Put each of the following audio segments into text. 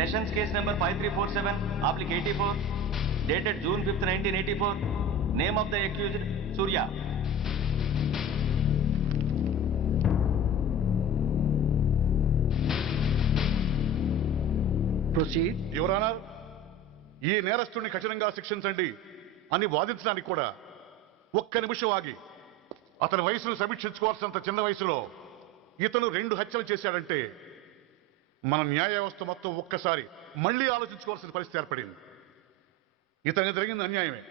Sessions case number 5347/84 dated June 5th 1984. Name of the accused Surya. Proceed. Your honour, ఈ నేరస్తుడిని కఠినంగా శిక్షించండి అని వాదించడానికి కూడా ఒక్క నిమిషం ఆగి అతని వయసును సమీక్షించుకోవాల్సినంత చిన్న వయసులో ఇతను 2 హత్యలు చేశాడంటే మన న్యాయ వ్యవస్థ మొత్తం ఒక్కసారి మళ్లీ ఆలోచించుకోవాల్సిన పరిస్థితి ఏర్పడింది. ఇతనికి జరిగింది అన్యాయమే,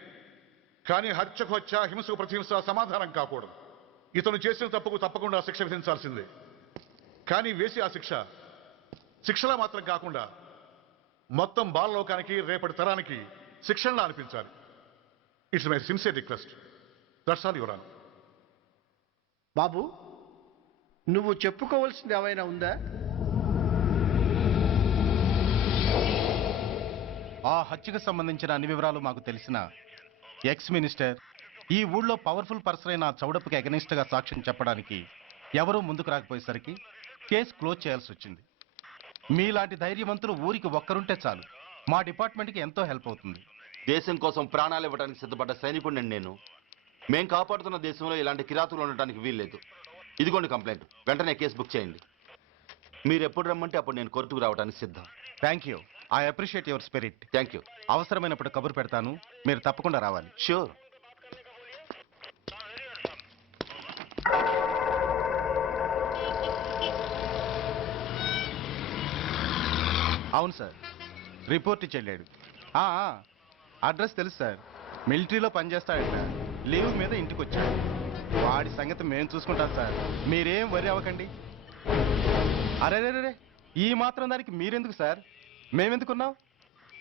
కానీ హత్యకు హత్య, హింసకు ప్రతిహింస సమాధానం కాకూడదు. ఇతను చేసిన తప్పుకు తప్పకుండా శిక్ష విధించాల్సిందే. కానీ వేసి ఆ శిక్షలా మాత్రం కాకుండా మొత్తం బాలలోకానికి, రేపటి తరానికి శిక్షణలా అనిపించాలి. It's my sincere request. That's all your honour. బాబు, నువ్వు చెప్పుకోవాల్సింది ఏమైనా ఉందా? ఆ హత్యకు సంబంధించిన అన్ని వివరాలు మాకు తెలిసిన ఎక్స్ మినిస్టర్ ఈ ఊళ్ళో పవర్ఫుల్ పర్సన్ అయిన చౌడప్పకి అగెనిస్ట్ గా సాక్ష్యం చెప్పడానికి ఎవరూ ముందుకు రాకపోయేసరికి కేసు క్లోజ్ చేయాల్సి వచ్చింది. మీలాంటి ధైర్యవంతులు ఊరికి ఒక్కరుంటే చాలు, మా డిపార్ట్మెంట్కి ఎంతో హెల్ప్ అవుతుంది. దేశం కోసం ప్రాణాలు ఇవ్వడానికి సిద్ధపడ్డ సైనికుడిని నేను. మేం కాపాడుతున్న దేశంలో ఇలాంటి కిరాతులు ఉండటానికి వీల్లేదు. ఇదిగోండి కంప్లైంట్, వెంటనే కేసు బుక్ చేయండి. మీరు ఎప్పుడు రమ్మంటే అప్పుడు నేను కోర్టుకు రావడానికి సిద్ధం. Thank you, I appreciate your spirit. Thank you. అవసరమైనప్పుడు కబురు పెడతాను, మీరు తప్పకుండా రావాలి. షూర్. అవును సార్, రిపోర్ట్ ఇచ్చి వెళ్ళాడు. అడ్రస్ తెలుసు సార్, మిలిటరీలో పనిచేస్తాడంట. లీవ్ మీద ఇంటికి వచ్చాడు. వాడి సంగతి మేము చూసుకుంటాం సార్, మీరేం వరి అవ్వకండి. అరే, ఈ మాత్రం దానికి మీరెందుకు సార్, మేమెందుకున్నాం?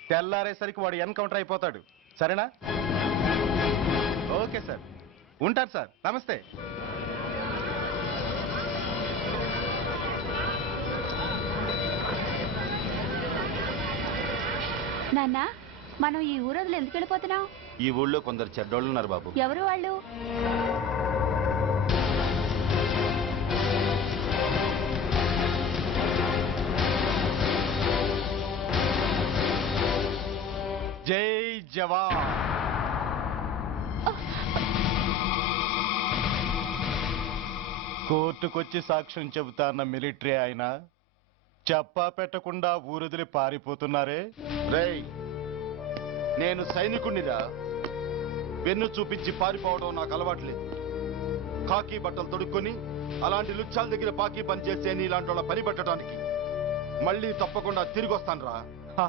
తెల్లారేసరికి వాడు ఎన్కౌంటర్ అయిపోతాడు, సరేనా? ఓకే సార్, ఉంటారు సార్, నమస్తే. నాన్న, మనం ఈ ఊరోజులు ఎందుకు వెళ్ళిపోతున్నాం? ఈ ఊళ్ళో కొందరు చెడ్డోళ్ళు ఉన్నారు బాబు. ఎవరు వాళ్ళు? జై జవాన్. కోర్టుకొచ్చి సాక్ష్యం చెబుతాన్న మిలిటరీ ఆయన చెప్పా పెట్టకుండా ఊరుదిలి పారిపోతున్నారే. రేయ్, నేను సైనికుణ్ణిరా. వెన్ను చూపించి పారిపోవడం నాకు అలవాట్లేదు. కాకి బట్టలు తొడుక్కొని అలాంటి లుచ్చాల దగ్గర పాకి పనిచేసే నీలాంటి వాళ్ళ పని పెట్టడానికి మళ్ళీ తప్పకుండా తిరిగి వస్తాను రా.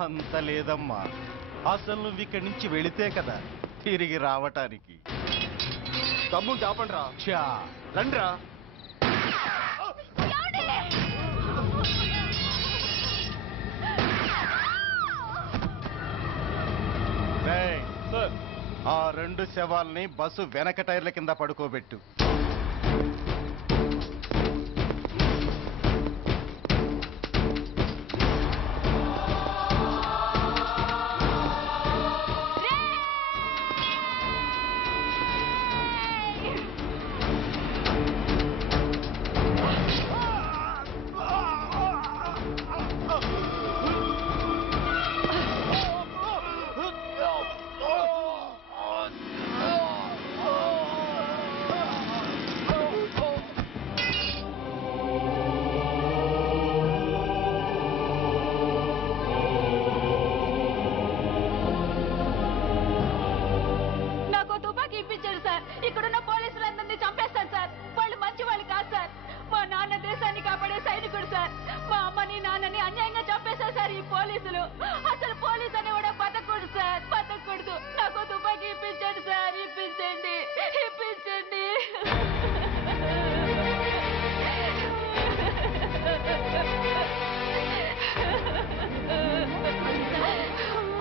అంత లేదమ్మా, అసలు నువ్వు ఇక్కడి నుంచి వెళితే కదా తిరిగి రావటానికి. తమ్ముంటే ఆపండి రా. చా రండ్రా. రేయ్, ఆ 2 శవాల్ని బస్సు వెనక టైర్ల కింద పడుకోబెట్టు. ఇక్కడున్న పోలీసులందరినీ చంపేస్తారు సార్. వాళ్ళు మంచి వాళ్ళు కాదు సార్. మా నాన్న దేశాన్ని కాపాడే సైనికుడు సార్. మా అమ్మని నాన్నని అన్యాయంగా చంపేశారు సార్ ఈ పోలీసులు. అసలు పోలీసు అని కూడా బతకూడదు సార్, బతకూడదు. నాకు తుపాకీ ఇప్పించండి సార్, ఇప్పించండి, ఇప్పించండి.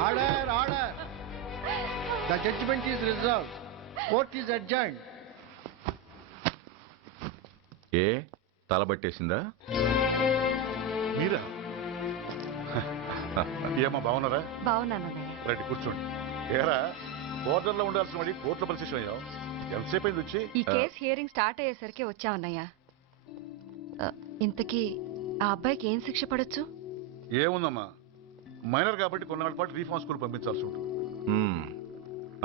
Order, order. The judgment is reserved. Court is adjourned. ఏ తలబట్టేసిందా? మీరా? ఏమా బాగున్నారా? బాగున్నానన్నయ్య. రండి కూర్చోండి. ఏరా, బోర్డర్లో ఉండాల్సిన వాడి కోర్టులో పరిశీలన అయ్యావు. ఎంతసేపు అయింది వచ్చి? ఈ కేసు హియరింగ్ స్టార్ట్ అయ్యేసరికి వచ్చామన్నయ్య. ఇంతకీ ఆ అబ్బాయికి ఏం శిక్ష పడొచ్చు? ఏముందమ్మా, మైనర్ కాబట్టి కొన్నాళ్ళ పాటు రీఫార్మ్ స్కూల్ పంపించాల్సి ఉంటుంది.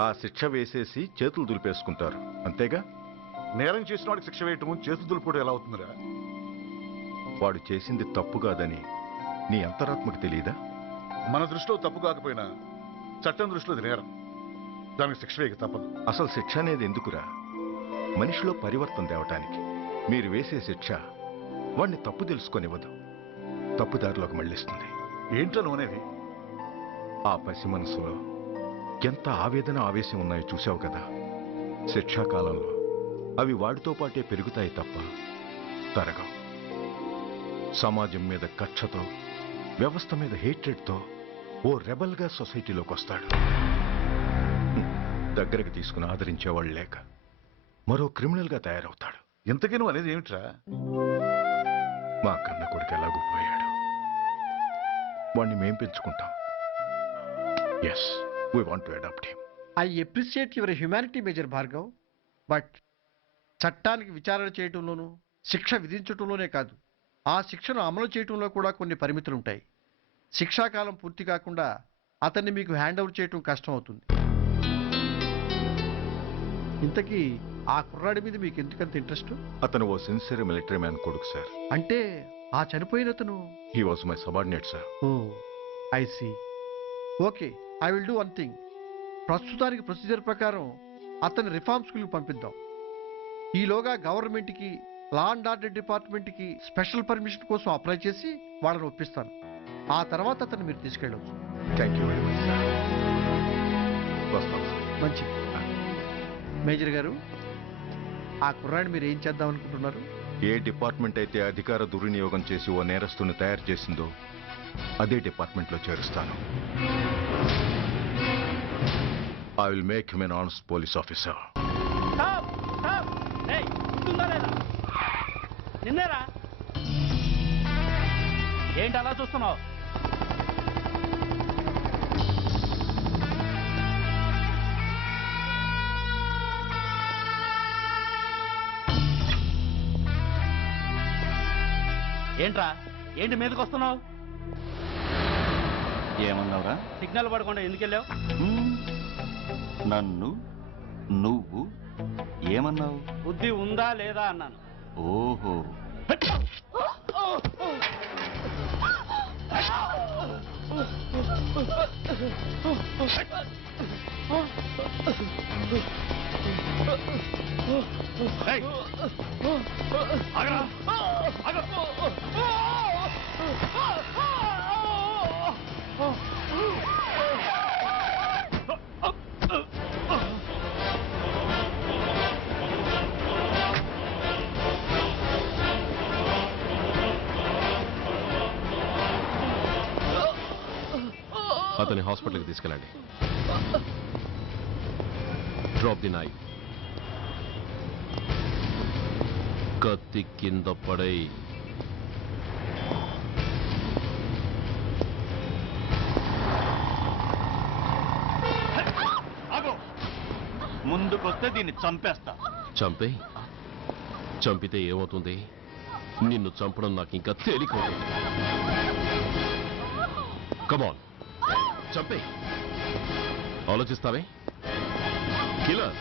ఆ శిక్ష వేసేసి చేతులు దులిపేసుకుంటారు అంతేగా? నేరం చేసిన వాడికి శిక్ష వేయటం చేతులు దులుపుకోవడం ఎలా అవుతుందిరా? వాడు చేసింది తప్పు కాదని నీ అంతరాత్మకు తెలియదా? మన దృష్టిలో తప్పు కాకపోయినా చట్టం దృష్టిలో అది నేరం. దానికి శిక్ష వేయక తప్పదు. అసలు శిక్ష అనేది ఎందుకురా? మనిషిలో పరివర్తన తేవటానికి. మీరు వేసే శిక్ష వాడిని తప్పు తెలుసుకొనివ్వదు, తప్పుదారిలోకి మళ్ళిస్తుంది. ఏంటో నువ్వనేది? ఆ పసి మనసులో ఎంత ఆవేదన ఆవేశం ఉన్నాయో చూసావు కదా. శిక్షాకాలంలో అవి వాడితో పాటే పెరుగుతాయి తప్ప తరగవు. సమాజం మీద కక్షతో, వ్యవస్థ మీద హేట్రెడ్తో ఓ రెబల్గా సొసైటీలోకి వస్తాడు. దగ్గరకు తీసుకుని ఆదరించేవాళ్ళు లేక మరో క్రిమినల్గా తయారవుతాడు. ఇంతకీ నువ్వు అనేది ఏమిట్రా? మా కన్న కొడుకు ఎలాగూ పోయాడు, వాణ్ణి మేం పెంచుకుంటాం. Yes, we want to adopt him. I appreciate your humanity major Bhargav, but చట్టానికి విచారణ చేయటంలోనూ శిక్ష విధించటంలోనే కాదు, ఆ శిక్షను అమలు చేయటంలో కూడా కొన్ని పరిమితులు ఉంటాయి. శిక్షాకాలం పూర్తి కాకుండా అతన్ని మీకు హ్యాండ్ ఓవర్ చేయటం కష్టం అవుతుంది. ఇంతకీ ఆ కుర్రాడి మీద మీకు ఎందుకంత ఇంట్రెస్ట్? అతను ఓ సిన్సియర్ మిలిటరీ మ్యాన్ కొడుకు సార్. అంటే ఆ చనిపోయిన అతను? He was my subordinate sir. Oh I see. Okay, I will do one thing. ప్రస్తుతానికి ప్రొసీజర్ ప్రకారం అతన్ని రిఫార్మ్ స్కూల్కి పంపిద్దాం. ఈలోగా గవర్నమెంట్కి, లా అండ్ ఆర్డర్ డిపార్ట్మెంట్కి స్పెషల్ పర్మిషన్ కోసం అప్లై చేసి వాళ్ళని ఒప్పిస్తాను. ఆ తర్వాత అతన్ని మీరు తీసుకెళ్ళవచ్చు. Thank you very much sir. వస్తాం సార్. మంచిది. మేజర్ గారు, ఆ కుర్రాడిని మీరు ఏం చేద్దాం అనుకుంటున్నారు? ఏ డిపార్ట్మెంట్ అయితే అధికార దుర్వినియోగం చేసి ఓ నేరస్తుని తయారు చేసిందో అదే డిపార్ట్మెంట్లో చేరుస్తాను. I will make him an honest police officer. నిన్నేరా? ఏంటి అలా చూస్తున్నావు? ఏంట్రా, ఏంటి మీదకి వస్తున్నావు? ఏమన్నావురా? సిగ్నల్ పడకుండా ఎందుకు వెళ్ళావు? నన్ను నువ్వు ఏమన్నావు? బుద్ధి ఉందా లేదా అన్నాను. ఓహో, అతని హాస్పిటల్కి తీసుకెళ్ళండి. Drop the knife. కత్తి కింద పడై. ముందుకొస్తే దీన్ని చంపేస్తా. చంపే. చంపితే ఏమవుతుంది? నిన్ను చంపడం నాకు ఇంకా తేలికవుతుంది. కమాన్, చంపే. ఆలోచిస్తావే కిల్లర్?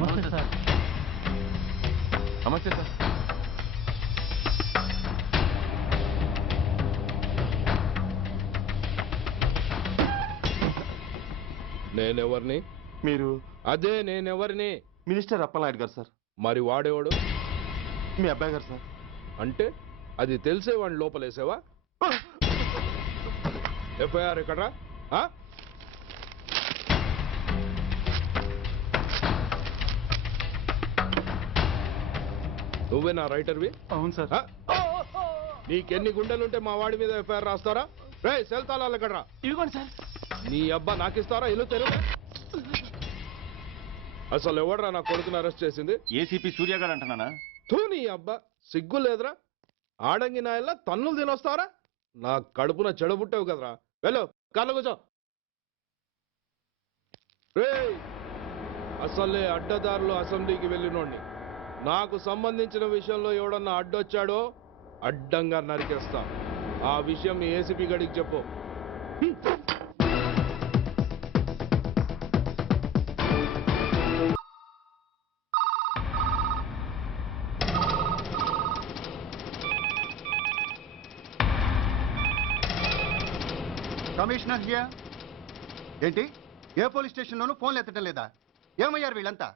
నమస్తే సార్. నమస్తే సార్. నేనెవరిని? మీరు అదే నేనెవరిని? మినిస్టర్ అప్పలనాయుడు గారు సార్. మరి వాడేవాడు? మీ అబ్బాయి గారు సార్. అంటే అది తెలిసే వాడిని లోపలేసావా? ఎఫ్ఐఆర్ ఎక్కడ్రా? ఆ? నువ్వే నా రైటర్వి? అవును సార్. ఆ? నీకెన్ని గుండెలుంటే మా వాడి మీద ఎఫ్ఐఆర్ రాస్తారా? రే సెల్ తాళాలు ఎక్కడ్రా? ఇదిగోండి సార్. నీ అబ్బా నాకిస్తారా? ఇల్లు తెరువు. అసలు ఎవడరా నా కొడుకుని అరెస్ట్ చేసింది? ఏసీపీ సూర్య గారు అంటున్నానా? తూ నీ అబ్బా సిగ్గు లేదురా? ఆడంగి నాయల్లా తన్నులు తినొస్తారా? నా కడుపున చెడబుట్టావు కదరా. వెళ్ళు కార్లో కూర్చో. రేయ్ అసలే అడ్డదారులు అసెంబ్లీకి వెళ్ళినోడిని. నాకు సంబంధించిన విషయంలో ఎవడన్నా అడ్డొచ్చాడో అడ్డంగా నరికేస్తా. ఆ విషయం మీ ఏసీపీ గడికి చెప్పు. Commissioner here. ఏంటి ఏ పోలీస్ స్టేషన్లోనూ ఫోన్లు ఎత్తడం లేదా? ఏమయ్యారు వీళ్ళంతా?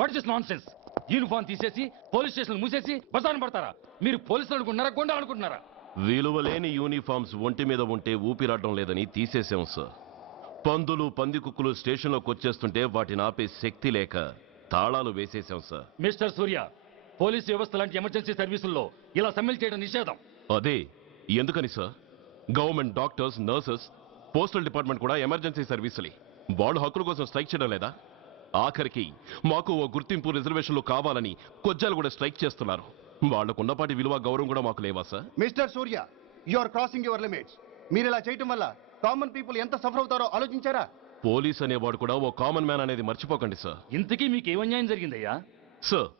What is non sense? Uniform తీసేసి పోలీస్ స్టేషన్ మూసేసి బజారు పడతారా? మీరు పోలీసులు అనుకుంటున్నారా, గుండా అనుకుంటున్నారా? విలువలేని యూనిఫామ్స్ ఒంటి మీద ఉంటే ఊపిరాడడం లేదని తీసేసాం సార్. పందులు పందికుక్కులు స్టేషన్లోకి వచ్చేస్తుంటే వాటిని ఆపే శక్తి లేక తాళాలు వేసేసాం సార్. మిస్టర్ సూర్య, పోలీస్ వ్యవస్థ లాంటి ఎమర్జెన్సీ సర్వీసుల్లో ఇలా సమ్మెలు చేయడం నిషేధం. అదే ఎందుకని sir? Government doctors, nurses, postal department కూడా ఎమర్జెన్సీ సర్వీసులే. వాళ్ళు హక్కుల కోసం స్ట్రైక్ చేయడం లేదా? ఆఖరికి మాకు ఓ గుర్తింపు రిజర్వేషన్లు కావాలని కొజ్జాలు కూడా స్ట్రైక్ చేస్తున్నారు. వాళ్లకున్నపాటి విలువ గౌరవం కూడా మాకు లేవా sir? Mister Surya, you are crossing your limits. మీరు ఇలా చేయటం వల్ల కామన్ పీపుల్ ఎంత సఫర్ అవుతారో ఆలోచించారా? పోలీస్ అనేవాడు కూడా ఓ కామన్ మ్యాన్ అనేది మర్చిపోకండి సార్. ఇంతకీ మీకు ఏం అన్యాయం జరిగిందయ్యా? సార్,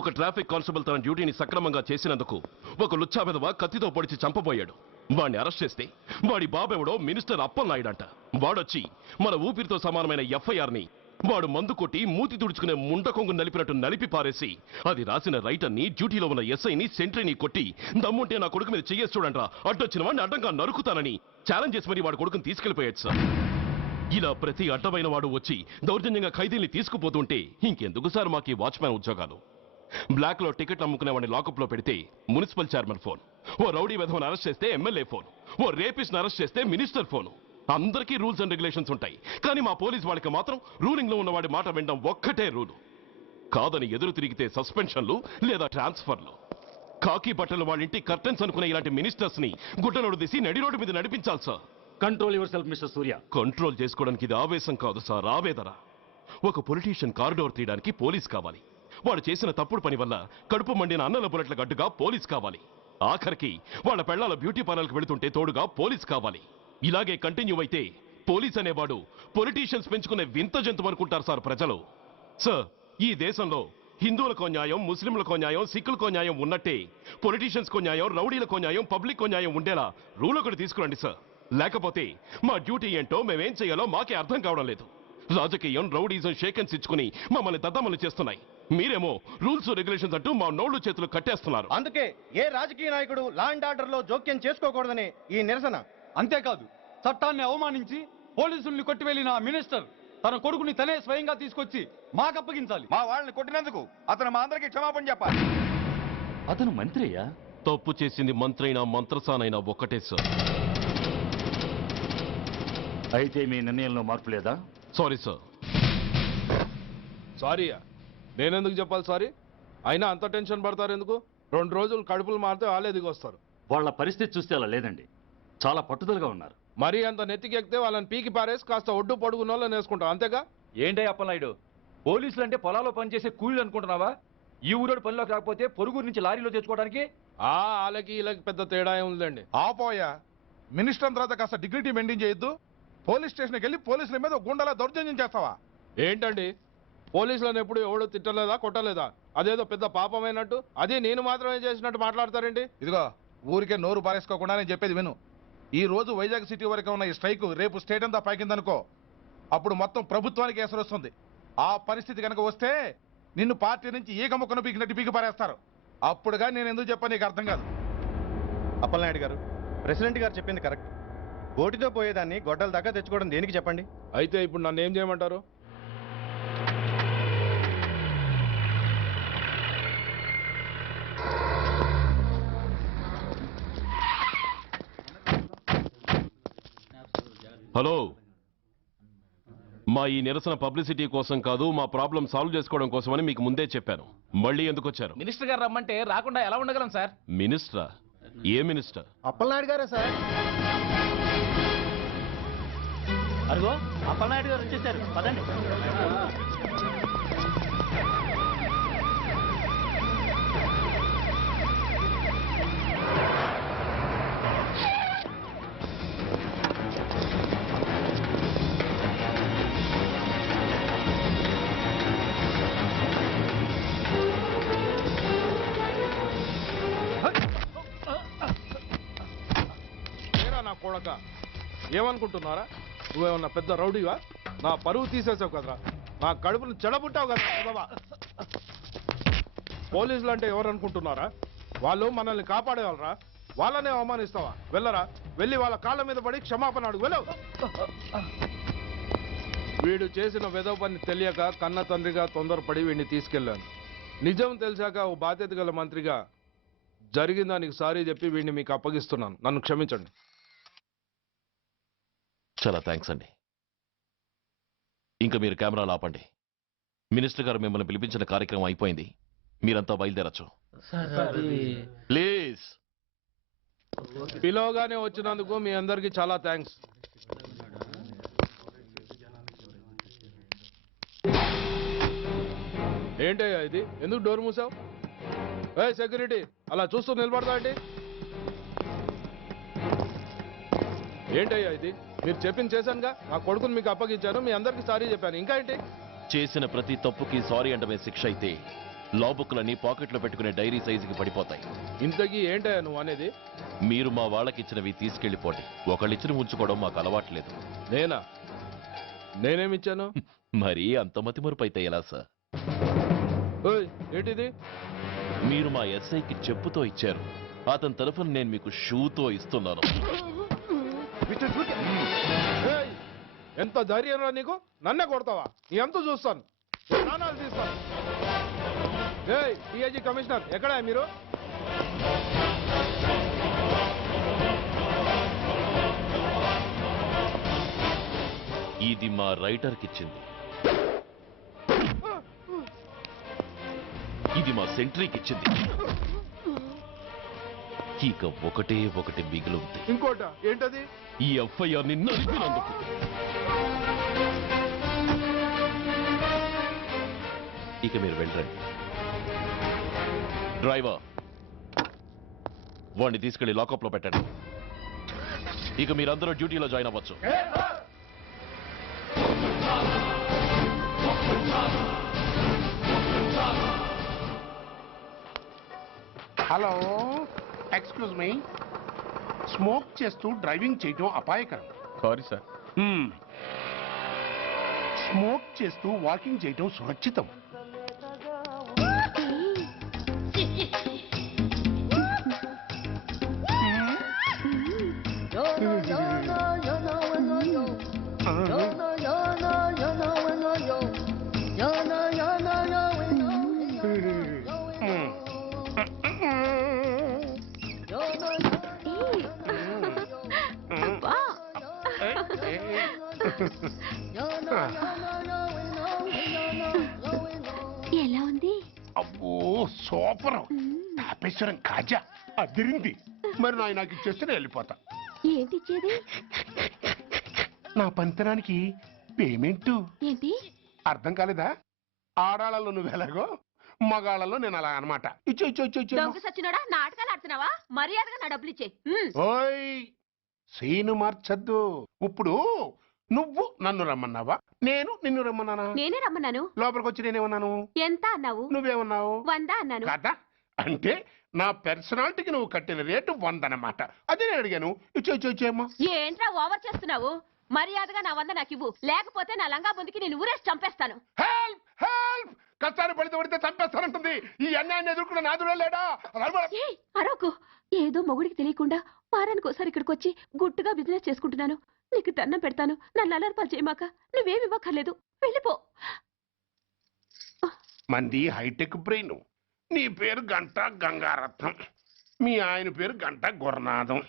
ఒక ట్రాఫిక్ కానిస్టేబుల్ తన డ్యూటీని సక్రమంగా చేసినందుకు ఒక లుచ్చా విధవ కత్తితో పొడిచి చంపబోయాడు. వాడిని అరెస్ట్ చేస్తే వాడి బాబెవడో మినిస్టర్ అప్పలనాయుడు అంట. వాడొచ్చి మన ఊపిరితో సమానమైన ఎఫ్ఐఆర్ని వాడు మందు కొట్టి మూతి తుడుచుకునే ముండకొంగు నలిపినట్టు నలిపి పారేసి అది రాసిన రైటర్ని, డ్యూటీలో ఉన్న ఎస్ఐని, సెంట్రీని కొట్టి దమ్ముంటే నా కొడుకు మీద చెయ్యేసి చూడంట్రా, అడ్డొచ్చిన వాడిని అడ్డంగా నరుకుతానని ఛాలెంజ్ చేసి మరి వాడు కొడుకుని తీసుకెళ్లిపోయాడు సార్. ఇలా ప్రతి అడ్డమైన వాడు వచ్చి దౌర్జన్యంగా ఖైదీల్ని తీసుకుపోతుంటే ఇంకెందుకు సార్ మాకు ఈ వాచ్మ్యాన్ ఉద్యోగాలు? బ్లాక్ లో టికెట్లు అమ్ముకునే వాడిని లాకప్ లో పెడితే మున్సిపల్ చైర్మన్ ఫోన్, ఓ రౌడీ విధవను అరెస్ట్ చేస్తే ఎమ్మెల్యే ఫోన్, ఓ రేపిస్ట్ అరెస్ట్ చేస్తే మినిస్టర్ ఫోన్. అందరికీ రూల్స్ అండ్ రెగ్యులేషన్స్ ఉంటాయి, కానీ మా పోలీస్ వాళ్ళకి మాత్రం రూలింగ్ లో ఉన్నవాడి మాట వినడం ఒక్కటే రూలు. కాదని ఎదురు తిరిగితే సస్పెన్షన్లు లేదా ట్రాన్స్ఫర్లు. కాకి బట్టలు వాళ్ళ ఇంటి కర్టెన్స్ అనుకునే ఇలాంటి మినిస్టర్స్ ని గుడ్డలోడు తీసి నడి రోడ్డు మీద నడిపించాలి sir. Control your self mister Surya. Control చేసుకోవడానికి ఇది ఆవేశం కాదు సార్, ఆవేదన. ఒక పొలిటీషియన్ కారిడోర్ తీయడానికి పోలీస్ కావాలి. వాడు చేసిన తప్పుడు పని వల్ల కడుపు మండిన అన్నల బుల్లెట్లకు అడ్డుగా పోలీస్ కావాలి. ఆఖరికి వాళ్ళ పెళ్లాల బ్యూటీ పార్లర్కి వెళుతుంటే తోడుగా పోలీస్ కావాలి. ఇలాగే కంటిన్యూ అయితే పోలీస్ అనేవాడు పొలిటీషియన్స్ పెంచుకునే వింత జంతువు అనుకుంటారు సార్ ప్రజలు. సార్, ఈ దేశంలో హిందువులకో న్యాయం, ముస్లింలకో న్యాయం, సిక్కులకో న్యాయం ఉన్నట్టే పొలిటీషియన్స్కో న్యాయం, రౌడీలకో న్యాయం, పబ్లిక్కో న్యాయం ఉండేలా రూల్ ఒకటి తీసుకురండి సార్. లేకపోతే మా డ్యూటీ ఏంటో మేమేం చేయాలో మాకే అర్థం కావడం లేదు. రాజకీయం, రౌడీజం షేకెన్స్ ఇచ్చుకుని మమ్మల్ని దద్దమలు చేస్తున్నాయి. మీరేమో రూల్స్ రెగ్యులేషన్స్ అంటూ మా నోళ్లు చేతులు కట్టేస్తున్నారు. అందుకే ఏ రాజకీయ నాయకుడు లా అండ్ ఆర్డర్ లో జోక్యం చేసుకోకూడదని ఈ నిరసన. అంతేకాదు, చట్టాన్ని అవమానించి పోలీసుల్ని కొట్టివెళ్లిన మినిస్టర్ తన కొడుకుని తనే స్వయంగా తీసుకొచ్చి మాకు అప్పగించాలి. మా వాళ్ళని కొట్టినందుకు అతను మా అందరికి క్షమాపణ చెప్పాలి. అతను మంత్రి అయ్యా. తప్పు చేసింది మంత్రి అయినా మంత్రసానైనా ఒక్కటే సార్. అయితే మీ నిర్ణయంలో మార్పు లేదా? Sorry sir. సారీయా? నేనెందుకు చెప్పాలి సారీ? అయినా అంత టెన్షన్ పడతారు ఎందుకు? 2 రోజులు కడుపులు మారితే వాళ్ళే దిగొస్తారు. వాళ్ళ పరిస్థితి చూస్తే అలా లేదండి, చాలా పట్టుదలగా ఉన్నారు. మరీ అంత నెత్తికెక్కితే వాళ్ళని పీకి పారేసి కాస్త ఒడ్డు పొడుగున్న వాళ్ళని వేసుకుంటాం అంతేగా. ఏంటే అప్పలనాయుడు, పోలీసులు అంటే పొలాల్లో పనిచేసే కూలీలు అనుకుంటున్నావా? ఈ ఊరోడు పనిలోకి రాకపోతే పొరుగురు నుంచి లారీలో తెచ్చుకోవడానికి వాళ్ళకి వీళ్ళకి పెద్ద తేడా ఉందండి. ఆపోయా మినిస్టర్ తర్వాత కాస్త డిగ్నిటీ మెయింటైన్ చేయొద్దు. పోలీస్ స్టేషన్కి వెళ్ళి పోలీసుల మీద గుండెలా దౌర్జన్యం చేస్తావా? ఏంటండి పోలీసులను ఎప్పుడు ఎవడో తిట్టలేదా కొట్టలేదా? అదేదో పెద్ద పాపమైనట్టు అది నేను మాత్రమే చేసినట్టు మాట్లాడతారేంటి? ఇదిగో ఊరికే నోరు పారేసుకోకుండా నేను చెప్పేది విను. ఈ రోజు వైజాగ్ సిటీ వరకు ఉన్న ఈ స్ట్రైక్ రేపు స్టేట్ అంతా పైకిందనుకో, అప్పుడు మొత్తం ప్రభుత్వానికి ఎసరు వస్తుంది. ఆ పరిస్థితి కనుక వస్తే నిన్ను పార్టీ నుంచి ఈగ ముక్కను పీకినట్టు పీకి పారేస్తారు. అప్పుడుగా నేను ఎందుకు చెప్పాను నీకు అర్థం కాదు. అప్పలనాయుడు గారు, ప్రెసిడెంట్ గారు చెప్పింది కరెక్ట్. గోటితో పోయేదాన్ని గొడ్డల దాకా తెచ్చుకోవడం దేనికి చెప్పండి? అయితే ఇప్పుడు నన్ను ఏం చేయమంటారు? హలో, మా ఈ నిరసన పబ్లిసిటీ కోసం కాదు, మా ప్రాబ్లం సాల్వ్ చేసుకోవడం కోసమని మీకు ముందే చెప్పాను. మళ్ళీ ఎందుకు వచ్చారు? మినిస్టర్ గారు రమ్మంటే రాకుండా ఎలా ఉండగలం సార్? మినిస్టరా? ఏ మినిస్టర్? అప్పలనాయుడు గారే సార్. అదిగో అప్పలనాయుడు గారు వచ్చేసారు, పదండి. కొడక ఏమనుకుంటున్నారా? నువ్వేమన్నా పెద్ద రౌడీవా? నా పరువు తీసేసావు కదరా, నా కడుపును చెడబుట్టావు కదా బాబా. పోలీసులు అంటే ఎవరు అనుకుంటున్నారా? వాళ్ళు మనల్ని కాపాడేవాళ్ళరా, వాళ్ళనే అవమానిస్తావా? వెళ్ళరా, వెళ్ళి వాళ్ళ కాళ్ళ మీద పడి క్షమాపణ అడుగు, వెళ్ళవు. వీడు చేసిన వెధవ పని తెలియక కన్న తండ్రిగా తొందరపడి వీడిని తీసుకెళ్లాను. నిజం తెలిసాక ఓ బాధ్యత గల మంత్రిగా జరిగిన దానికి సారీ చెప్పి వీడిని మీకు అప్పగిస్తున్నాను. నన్ను క్షమించండి. చాలా థ్యాంక్స్ అండి. ఇంకా మీరు కెమెరాలు ఆపండి. మినిస్టర్ గారు మిమ్మల్ని పిలిపించిన కార్యక్రమం అయిపోయింది, మీరంతా బయలుదేరచ్చు ప్లీజ్. పిలవగానే వచ్చినందుకు మీ అందరికీ చాలా థ్యాంక్స్. ఏంటయ్యా ఇది? ఎందుకు డోర్ మూసావు? ఏ సెక్యూరిటీ, అలా చూస్తూ నిలబడతా అండి. ఏంటయ్యా ఇది? మీరు చెప్పింది చేశానుగా, నా కొడుకుని మీకు అప్పగించాను, మీ అందరికీ సారీ చెప్పాను, ఇంకా ఏంటి? చేసిన ప్రతి తప్పుకి సారీ అంటమే శిక్ష అయితే లా బుక్లన్నీ పాకెట్లో పెట్టుకునే డైరీ సైజుకి పడిపోతాయి. ఇంతకీ ఏంటయ్యా నువ్వు అనేది? మీరు మా వాళ్ళకిచ్చినవి తీసుకెళ్లిపోండి. ఒకళ్ళిచ్చిన ఉంచుకోవడం మాకు అలవాట్లేదు. నేనా? నేనేమిచ్చాను? మరీ అంత మతిమరుపు అయితే ఎలా సార్? ఏంటిది? మీరు మా ఎస్ఐకి చెప్పుతో ఇచ్చారు, అతని తరఫున నేను మీకు షూతో ఇస్తున్నాను. ఎంత ధైర్యం రా నీకు? నన్నే కొడతావా? నీ ఎంత చూస్తాను, ప్రాణాలు తీస్తాను. డిఐజీ కమిషనర్ ఎక్కడా మీరు? ఇది మా రైటర్కి ఇచ్చింది, ఇది మా సెంట్రీకి ఇచ్చింది. ఇక ఒకటే ఒకటి మిగిలి ఉంది. ఇంకోట ఏంటది? ఈ ఎఫ్ఐఆర్ ని నలిపినందుకు. ఇక మీరు వెళ్ళండి. డ్రైవర్, వాడిని తీసుకెళ్లి లాకప్ లో పెట్టండి. ఇక మీరందరూ డ్యూటీలో జాయిన్ అవ్వచ్చు. Hello, excuse me. స్మోక్ చేస్తూ డ్రైవింగ్ చేయటం అపాయకరం. Sorry sir. స్మోక్ చేస్తూ వాకింగ్ చేయటం సురక్షితం. ఎలా ఉంది? అబ్బో సూపర్. తాపేశ్వరం కాజా అదిరింది. మరి నాకు ఇచ్చేస్తే నేను వెళ్ళిపోతా. ఏంటి ఇచ్చేది? నా పంతనానికి పేమెంట్. ఏంటి అర్థం కాలేదా? ఆడాళ్ళలో నువ్వు ఎలాగో మగాళ్ళలో నేను అలా అనమాట. ఇచ్చో ఇచ్చో ఇచ్చో ఇచ్చో. దొంగ సచ్చినోడా, నాటకాలు ఆడుతున్నావా? మర్యాదగా నా డబ్బులు ఇచ్చే. ఓయ్ సీను మార్చద్దు. ఇప్పుడు నువ్వు నన్ను రమ్మన్నావా, నేను నిన్ను రమ్మన్నానా? నేనే రమ్మన్నాను. లోపలికి వచ్చి నేనేమన్నాను? ఎంత అన్నావు? నువ్వేమన్నావు? 100 అన్నాను. కదా అంటే నా పర్సనాలిటీకి నువ్వు కట్టిన రేటు 100 అన్నమాట. అదే నేను అడిగాను. ఇచ్చో ఇచ్చో ఇచ్చేమ్మా. ఏంట్రా ఓవర్ చేస్తున్నావు? మర్యాదగా నా 100 నాకు ఇవ్వు, లేకపోతే నా లంగా బొందికి నేను ఊరేసి చంపేస్తాను. Help help! కష్టాన్ని పడితే చంపేస్తానంటుంది. ఈ అన్యాయాన్ని ఎదుర్కొన్న నాదుడే లేడా? అరవకు. ఏదో మొగుడికి తెలియకుండా వారానికి ఒకసారి ఇక్కడికి వచ్చి గుట్టుగా బిజినెస్ చేసుకుంటున్నాను. నీకు దండం పెడతాను, నన్ను అలర్పాలు చేయమాక. నువ్వేమి ఇవ్వక్కర్లేదు, వెళ్ళిపో. మంది హైటెక్ బ్రెయిన్. నీ పేరు గంట గంగారత్నం, మీ ఆయన పేరు గంట గురునాథం.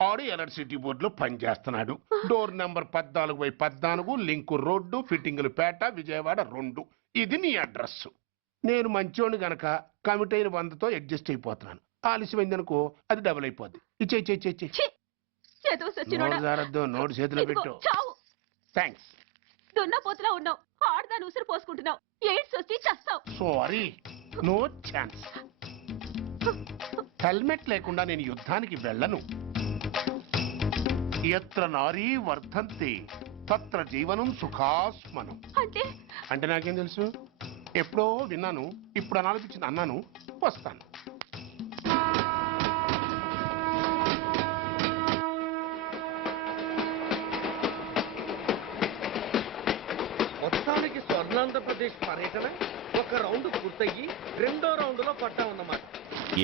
ఆడు ఎలక్ట్రిసిటీ బోర్డులో పనిచేస్తున్నాడు. డోర్ నెంబర్ 14/14, లింకు రోడ్డు, ఫిట్టింగులు పేట, విజయవాడ 2. ఇది నీ అడ్రస్. నేను మంచోని గనక కమిట్ అయిన 100తో అడ్జస్ట్ అయిపోతున్నాను. ఆలస్యమైందనుకో అది డబుల్ అయిపోద్ది. ఇచ్చే నోటు చేతిలో పెట్టు. థ్యాంక్స్. దున్నపోతులా ఉన్నావు, ఆడదాని ఉసురు పోసుకుంటున్నావు. ఎయిడ్స్ వచ్చి చస్తావు. Sorry, no chance. హెల్మెట్ లేకుండా నేను యుద్ధానికి వెళ్ళను. ఎత్ర నారీ వర్ధంతి తత్ర జీవనం సుఖాస్మనం. అంటే నాకేం తెలుసు? ఎప్పుడో విన్నాను, ఇప్పుడు అనాలనిపించింది అన్నాను. వస్తాను. మొత్తానికి స్వర్ణాంధ్రప్రదేశ్ పర్యటన ఒక రౌండ్ పూర్తయ్యి 2వ రౌండ్లో పడ్డామన్నమాట.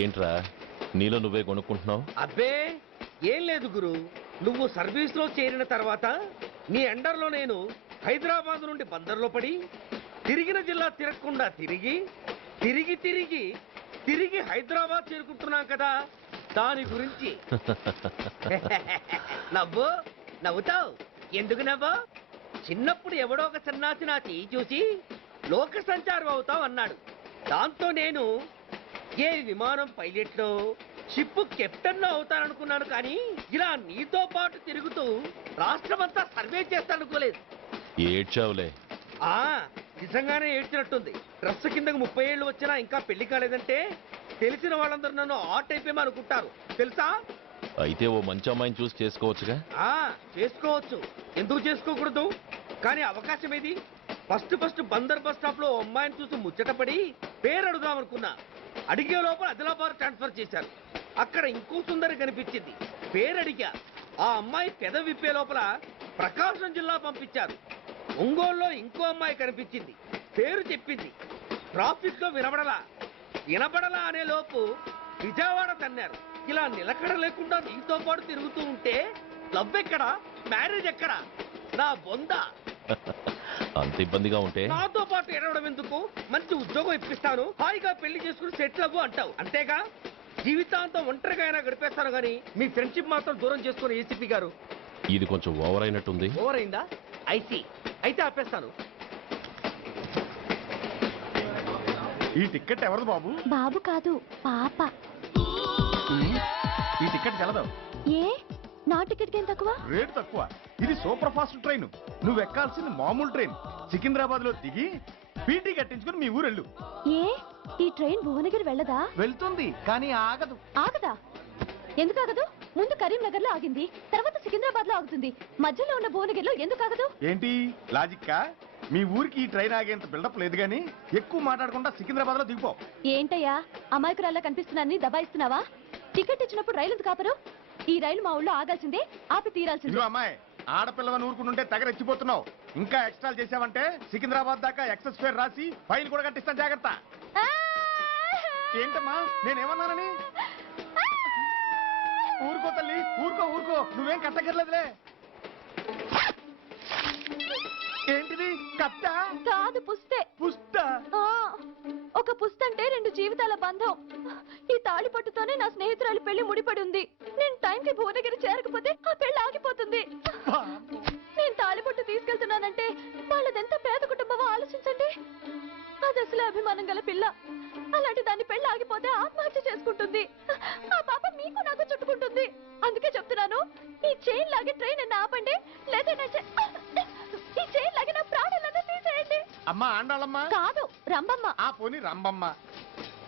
ఏంట్రా నీలో నువ్వే కొనుక్కుంటున్నావు? అబ్బే ఏం లేదు గురు. నువ్వు సర్వీస్లో చేరిన తర్వాత నీ అండర్లో నేను హైదరాబాద్ నుండి బందర్లో పడి తిరిగిన జిల్లా తిరగకుండా తిరిగి తిరిగి తిరిగి తిరిగి హైదరాబాద్ చేరుకుంటున్నాం కదా, దాని గురించి. నవ్వుతావు ఎందుకు నవ్వు? చిన్నప్పుడు ఎవడో ఒక సన్నాసి నా చెయ్యి చూసి లోక సంచారం అవుతావు అన్నాడు. దాంతో నేను ఏ విమానం పైలట్లో షిప్ కెప్టెన్ అవుతాననుకున్నాను. కానీ ఇలా నీతో పాటు తిరుగుతూ రాష్ట్రమంతా సర్వే చేస్తానుకోలేదు. ఏడ్చావులే. నిజంగానే ఏడ్చినట్టుంది. డ్రెస్ కిందకు 30 ఏళ్ళు వచ్చినా ఇంకా పెళ్లి కాలేదంటే తెలిసిన వాళ్ళందరూ నన్ను ఆ టైప్ ఏమో అనుకుంటారు తెలుసా? అయితే ఓ మంచి అమ్మాయిని చూసి చేసుకోవచ్చుగా. చేసుకోవచ్చు, ఎందుకు చేసుకోకూడదు? కానీ అవకాశం ఏది? ఫస్ట్ బందర్ బస్ స్టాప్ లో అమ్మాయిని చూసి ముచ్చటపడి పేరు అడుగుదామనుకున్నా. అడిగే లోపల ఆదిలాబాద్ ట్రాన్స్ఫర్ చేశారు. అక్కడ ఇంకో సుందరి కనిపించింది. పేరు అడిగా. ఆ అమ్మాయి పెద విప్పే లోపల ప్రకాశం జిల్లా పంపించారు. ఒంగోలులో ఇంకో అమ్మాయి కనిపించింది. పేరు చెప్పింది. ట్రాఫిక్ లో వినబడలా అనే లోపు విజయవాడ తన్నారు. ఇలా నిలకడ లేకుండా నీతో పాటు తిరుగుతూ ఉంటే లవ్ ఎక్కడా, మ్యారేజ్ ఎక్కడా? నా బొంద. అంత ఇబ్బందిగా ఉంటే నాతో పాటు ఎడవడం ఎందుకు? మంచి ఉద్యోగం ఇప్పిస్తాను, హాయిగా పెళ్లి చేసుకుని సెటిల్ అవ్వు అంటావు అంతేగా. జీవితాంతం ఒంటరిగా అయినా గడిపేస్తాను కానీ మీ ఫ్రెండ్షిప్ మాత్రం దూరం చేసుకుని ఏసీపీ గారు. ఇది కొంచెం ఓవర్ అయినట్టుంది. ఓవర్ అయిందా? ఐసీ. అయితే ఆపేస్తాను. ఈ టికెట్ ఎవరిది బాబు? బాబు కాదు, పాప. ఈ టికెట్ గలదు. ఏ నా టికెట్ ఏం తక్కువ? రేటు తక్కువ. ఇది సూపర్ ఫాస్ట్ ట్రైన్. నువ్వు ఎక్కాల్సింది మామూలు ట్రైన్. సికింద్రాబాద్ లో దిగి పీటీ కట్టించుకుని మీ ఊరెళ్ళు. ఏ ఈ ట్రైన్ భువనగిరి వెళ్ళదా? వెళ్తుంది కానీ ఆగదు. ఆగదా? ఎందుకు ఆగదు? ముందు కరీంనగర్ లో ఆగింది, తర్వాత సికింద్రాబాద్ లో ఆగుతుంది. మధ్యలో ఉన్న భువనగిరిలో ఎందుకు ఆగదు? ఏంటి లాజిక్కా? మీ ఊరికి ఈ ట్రైన్ ఆగేంత బిల్డప్ లేదు గానీ ఎక్కువ మాట్లాడకుండా సికింద్రాబాద్ లో దిగిపో. ఏంటయ్యా అమాయకురాల్లా కనిపిస్తున్నాన్ని దబాయిస్తున్నావా? టికెట్ ఇచ్చినప్పుడు రైలు ఎందుకు ఆపరు? ఈ రైలు మా ఊళ్ళో ఆగాల్సిందే, ఆపి తీరాల్సిందే. అమ్మాయి ఆడపిల్లవని ఊరుకుంటుంటే తెగ రెచ్చిపోతున్నావు. ఇంకా ఎక్స్ట్రాలు చేసావంటే సికింద్రాబాద్ దాకా ఎక్సెస్ ఫేర్ రాసి ఫైన్ కూడా కట్టిస్తాను, జాగ్రత్త. ఏంటమ్మా నేనేమన్నానని? ఊరుకో తల్లి, ఊరుకో. నువ్వేం కట్టగర్లేదులే. ఏంటిది? కట్ట కాదు, పుస్తే. పుస్త? ఒక పుస్తంటే 2 జీవితాల బంధం. ఈ తాళి పట్టుతోనే నా స్నేహితురాలి పెళ్లి ముడిపడి ఉంది. నేను టైంకి భువనగిరి చేరకపోతే ఆ పెళ్లి ఆగిపోతుంది. నేను తాళి పట్టు తీసుకెళ్తున్నానంటే వాళ్ళదెంత పేద కుటుంబమో ఆలోచించండి. అది అసలు అభిమానం గల పిల్ల. అలాంటి దాన్ని పెళ్లి ఆగిపోతే ఆత్మహత్య చేసుకుంటుంది. ఆ పాప మీకు నాకు చుట్టుకుంటుంది. అందుకే చెప్తున్నాను, ఈ లాగి ట్రైన్ అన్న ఆపండి, లేదా ఈ చైన్ లాగి నా ప్రాణాలన్నా తీసేయండి. అమ్మా ఆండాళమ్మ కాదు, రంబమ్మ. ఆ పోని రంబమ్మ.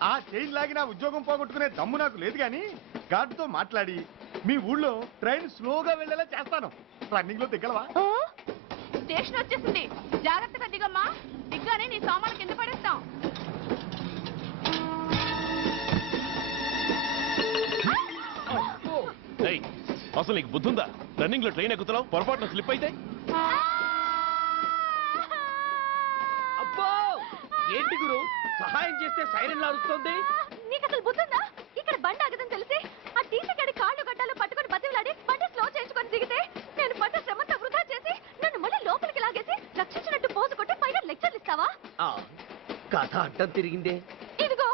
ఆ చైన్ లాగి నా ఉద్యోగం పోగొట్టుకునే దమ్ము నాకు లేదు కానీ గార్డుతో మాట్లాడి మీ ఊళ్ళో ట్రైన్ స్లోగా వెళ్ళేలా చేస్తాను. రన్నింగ్ లో దిగలవా? స్టేషన్ వచ్చేసింది, జాగ్రత్తగా దిగమ్మా. దిగ్గానే నీ సామాన్లు కింద పడేస్తాం. ఏయ్, అసలు నీకు బుద్ధుందా? రన్నింగ్ లో ట్రైన్ ఎక్కుతున్నావు, పొరపాటున స్లిప్ అయితే? అబ్బో ఏంటి గురు, సహాయం చేస్తే సైరన్ లారుస్తుంది. నీకు అసలు బుద్ధుందా? ఇక్కడ బండి ఆగదని తెలిసి ఆ టీసీ గడి కాళ్ళు గడ్డలు పట్టుకొని బతిలాడి బండి స్లో చేసుకొని దిగితే నేను పడ్డ శ్రమంతా వృధా చేసి నన్ను మళ్ళీ లోపలికి లాగేసి రక్షించినట్టు పోసు కొట్టి పైన లెక్చర్లు ఇస్తావా? కథ అడ్డం తిరిగిందే. ఇదిగో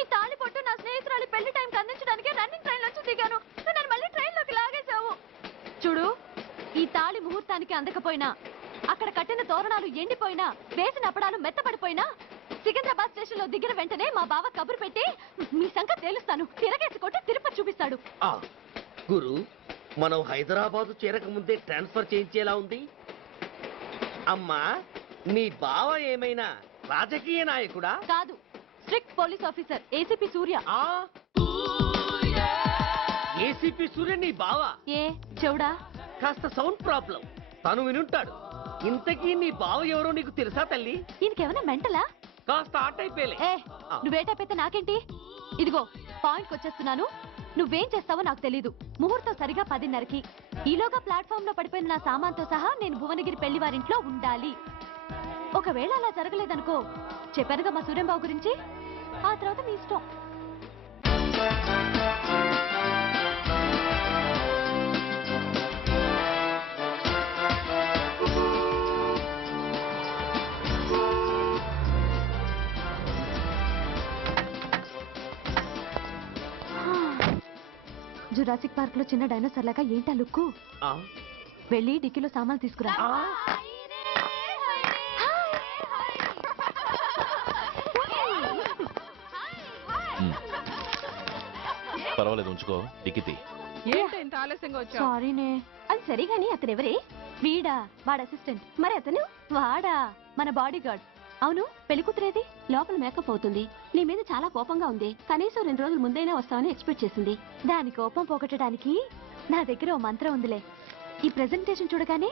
ఈ తాళి పొట్టు నా స్నేహితురాలి పెళ్లి టైంకి అందించడానికి రన్నింగ్ ట్రైన్ నుంచి దిగాను. నన్ను మళ్ళీ ట్రైన్ లోకి లాగేశావు. చూడు, ఈ తాళి ముహూర్తానికి అందకపోయినా, అక్కడ కట్టిన తోరణాలు ఎండిపోయినా, వేసిన అప్పడాలు మెత్తపడిపోయినా, సికింద్రాబాద్ స్టేషన్ లో దిగిన వెంటనే మా బావ కబురు పెట్టి మీ సంగతి తేలుస్తాను, తిరగేసి కొట్టి తిరుపతి చూపిస్తాడు. గురు, మనం హైదరాబాద్ చేరక ముందే ట్రాన్స్ఫర్ చేయించేలా ఉంది. అమ్మా, నీ బావ ఏమైనా రాజకీయ నాయకుడా? కాదు, స్ట్రిక్ట్ పోలీస్ ఆఫీసర్, ఏసీపీ సూర్య. ఏసీపీ సూర్య నీ బావ? ఏ చెవుడా? కాస్త సౌండ్ ప్రాబ్లం, తను వినుంటాడు. ఇంతకీ నీ బావ ఎవరో నీకు తెలుసా తల్లి? ఈయనకేమైనా మెంటలా? కాస్త ఆటైపోయలే. నువ్వేటైపోతే నాకేంటి? ఇదిగో పాయింట్కి వచ్చేస్తున్నాను. నువ్వేం చేస్తావో నాకు తెలీదు. ముహూర్తం సరిగా 10:30కి. ఈలోగా ప్లాట్ఫామ్ లో పడిపోయిన నా సామాన్తో సహా నేను భువనగిరి పెళ్లి వారింట్లో ఉండాలి. ఒకవేళ అలా జరగలేదనుకో, చెప్పానుగా మా సూర్యంబాబు గురించి, ఆ తర్వాత మీ ఇష్టం. జురాసిక్ పార్క్ లో చిన్న డైనోసార్ లాగా ఏంటా లుక్కు? వెళ్ళి డిక్కీలో సామాన్లు తీసుకురా. పర్వాలేదు, ఉంచుకో. టికెట్ ఏంటి ఇంత ఆలస్యంగా వచ్చావు? సారీనే. అది సరిగాని అతను ఎవరే? వీడా, వాడు అసిస్టెంట్. మరి అతను? వాడా, మన బాడీ గార్డ్. అవును, పెళ్లి కూతురేది? లోపల మేకప్ అవుతుంది. నీ మీద చాలా కోపంగా ఉంది. కనీసం 2 రోజుల ముందైనా వస్తావని ఎక్స్పెక్ట్ చేసింది. దాని కోపం పోగొట్టడానికి నా దగ్గర ఓ మంత్రం ఉందిలే. ఈ ప్రెజెంటేషన్ చూడగానే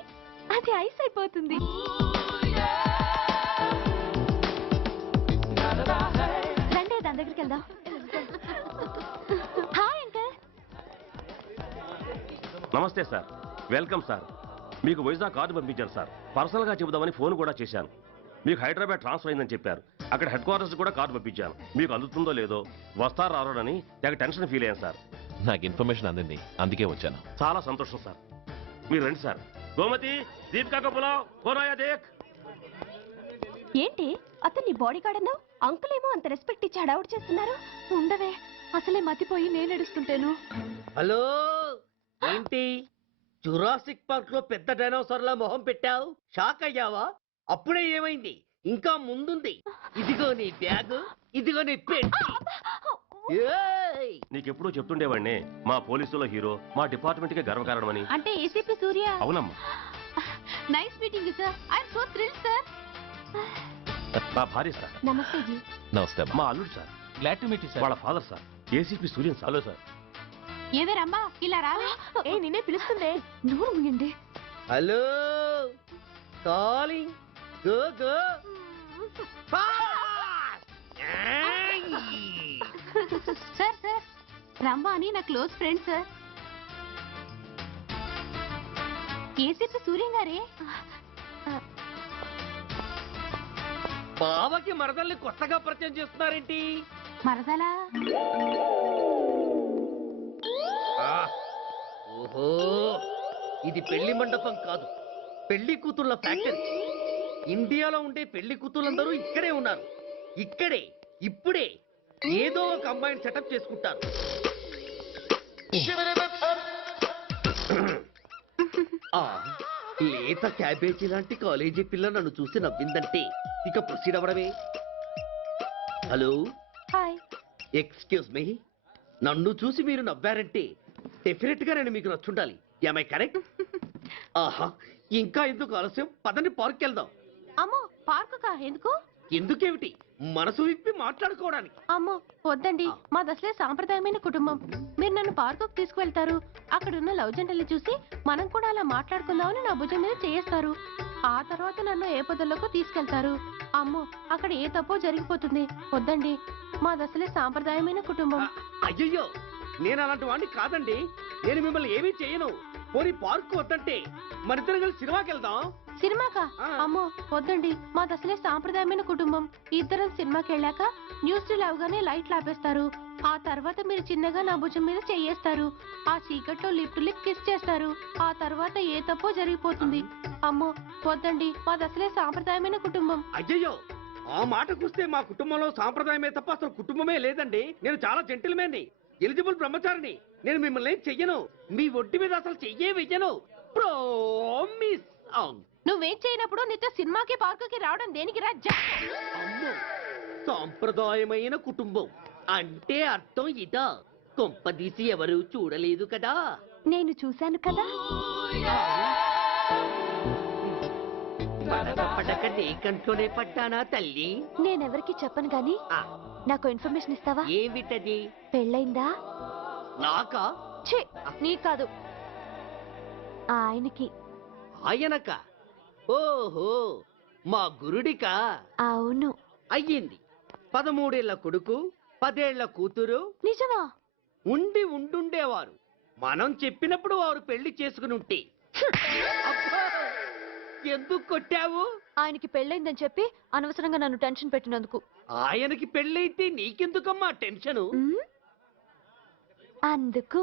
అది ఐస్ అయిపోతుంది. రండి, దాని దగ్గరికి వెళ్దాం. Hi uncle. నమస్తే సార్, వెల్కమ్ సార్. మీకు వైజాగ్ కార్డు పంపించారు సార్. పర్సనల్గా చెబుదామని ఫోన్ కూడా చేశాను. మీకు హైదరాబాద్ ట్రాన్స్ఫర్ అయిందని చెప్పారు. అక్కడ హెడ్ క్వార్టర్స్ కూడా కార్డు పంపించాను. మీకు అందుతుందో లేదో, వస్తారో రారోడని నాకు టెన్షన్ ఫీల్ అయ్యాను సార్. నాకు ఇన్ఫర్మేషన్ అందింది, అందుకే వచ్చాను. చాలా సంతోషం సార్. మీరు రండి సార్. గోమతి, దీపికా కపులావ్, కోనాయా దేక్. ఏంటి అతను నీ బాడీ గార్డ్ అన్నావు? అంకుల్ ఏమో అంత రెస్పెక్ట్ ఇచ్చి హడావుడు చేస్తున్నారు. ఉండవే, అసలే మతిపోయి నేను ఎడుస్తుంటాను. హలో, ఏంటి జురాసిక్ పార్క్ లో పెద్ద డైనోసార్ లా మొహం పెట్టావు? షాక్ అయ్యావా? అప్పుడే ఏమైంది? ఇంకా ముందుంది. ఇదిగో నీ బ్యాగ్, ఇదిగో నీ పెట్టి. నీకెప్పుడూ చెప్తుండేవాడిని, మా పోలీసులో హీరో, మా డిపార్ట్మెంట్ కి గర్వకారణమని. అంటే ఏసీపీ సూర్య? అవునమ్మా. Nice meeting sir. I'm so thrilled sir. మా భార్య సార్. నమస్తే జీ. నమస్తే. మా అల్లుడు sir. Glad to meet you sir. వాళ్ళ father sir, ACP Suryan sir. Hello sir. ఏవే రమ్మా, ఇలా రాలే. ఏ నిన్నే పిలుస్తుందే. నోరు ముయండి. Hello, calling. Go go. Sir sir, Ramma అని నా close friend sir. ACP Suryam గారే. బావకి మరదల్ని కొత్తగా పరిచయం చేస్తున్నారేంటి? మరదలా? ఓహో, ఇది పెళ్లి మండపం కాదు, పెళ్లి కూతుళ్ళ ఫ్యాక్టరీ. ఇండియాలో ఉండే పెళ్లి కూతుళ్ళందరూ ఇక్కడే ఉన్నారు. ఇక్కడే ఇప్పుడే ఏదో ఒక అమ్మాయిని సెటప్ చేసుకుంటారు. లేత క్యాబేజీ లాంటి కాలేజీ పిల్ల నన్ను చూసి నవ్విందంటే ఇక ప్రొసీడ్ అవ్వడమే. Hello, hi. ఎక్స్క్యూజ్ మీ, నన్ను చూసి మీరు నవ్వారంటే డెఫినెట్ గా నేను మీకు నచ్చుండాలి. ఏమై కరెక్ట్? ఆహా, ఇంకా ఎందుకు ఆలస్యం? పదండి పార్క్ వెళ్దాం. అమ్మో పార్కుకా? ఎందుకు? ఎందుకేమిటి, మనసు విప్పి మాట్లాడుకోవడానికి. అమ్మో వద్దండి, మాది అసలే సాంప్రదాయమైన కుటుంబం. మీరు నన్ను పార్కుకు తీసుకువెళ్తారు, అక్కడున్న లవ్ జంటలు చూసి మనం కూడా అలా మాట్లాడుకుందామని నా భుజం మీద చేస్తారు. ఆ తర్వాత నన్ను ఏ పొదల్లోకి తీసుకెళ్తారు. అమ్మో అక్కడ ఏ తప్పో జరిగిపోతుంది. వద్దండి, మాది అసలే సాంప్రదాయమైన కుటుంబం. అయ్యయ్యో, నేను అలాంటి వాడిని కాదండి. నేను మిమ్మల్ని ఏమీ చేయను. పోనీ పార్క్ వద్దంటే మరిద్దరం కలిసి సినిమాకి వెళ్దాం. సినిమాకా? అమ్మో వద్దండి, మాది అసలే సాంప్రదాయమైన కుటుంబం. ఇద్దరం సినిమాకి వెళ్ళాక న్యూస్ అవగానే లైట్లు ఆపేస్తారు. ఆ తర్వాత మీరు చిన్నగా నా భుజం మీద చెయ్యేస్తారు. ఆ చీకట్లో లిప్ టు లిప్ కిస్ చేస్తారు. ఆ తర్వాత ఏ తప్పో జరిగిపోతుంది. అమ్మో వద్దండి, మాది అసలే సాంప్రదాయమైన కుటుంబం. అయ్యయ్యో, ఆ మాటకొస్తే మా కుటుంబంలో సాంప్రదాయమే తప్ప అసలు కుటుంబమే లేదండి. నేను చాలా జెంటిల్మెన్ని, ఎలిజిబుల్ బ్రహ్మచారిని. నేను మిమ్మల్ని ఏం చెయ్యను. మీ ఒంటి మీద అసలు చెయ్యే వెయ్యను. ప్రామిస్. నువ్వేం చేయనప్పుడు నీతో సినిమాకి పార్కుకి రావడం దేనికి రా? అమ్మో, సాంప్రదాయమైన కుటుంబం అంటే అర్థం ఇదా? కొంపదీసి ఎవరు చూడలేదు కదా? నేను చూశాను కదా. పడక నీ కంట్లోనే పడ్డానా తల్లి? నేనెవరికి చెప్పను గాని నాకు ఇన్ఫర్మేషన్ ఇస్తావా? ఏమిటది? పెళ్ళైందా? నాకా? ఛీ, నీ కాదు, ఆయనకి. ఆయనక? ఓహో, మా గురుడికా? అవును. అయ్యింది. 13 ఏళ్ల కొడుకు, 10 ఏళ్ల కూతురు. నిజమా? ఉండుండేవారు. మనం చెప్పినప్పుడు వారు పెళ్లి చేసుకుని ఉంటే. అబ్బా! ఎందుకు కొట్టావు? ఆయనకి పెళ్ళైందని చెప్పి అనవసరంగా నన్ను టెన్షన్ పెట్టినందుకు. ఆయనకి పెళ్ళైతే నీకెందుకమ్మా టెన్షను? అందుకు.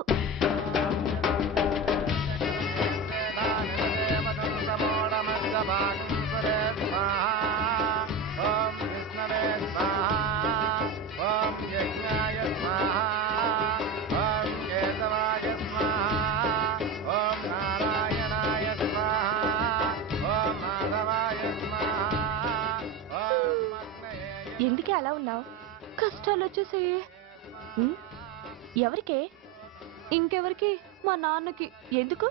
ఎందుకే అలా ఉన్నావు? కష్టాలు వచ్చేసాయి. ఎవరికే? ఇంకెవరికి? మా నాన్నకి. ఎందుకు?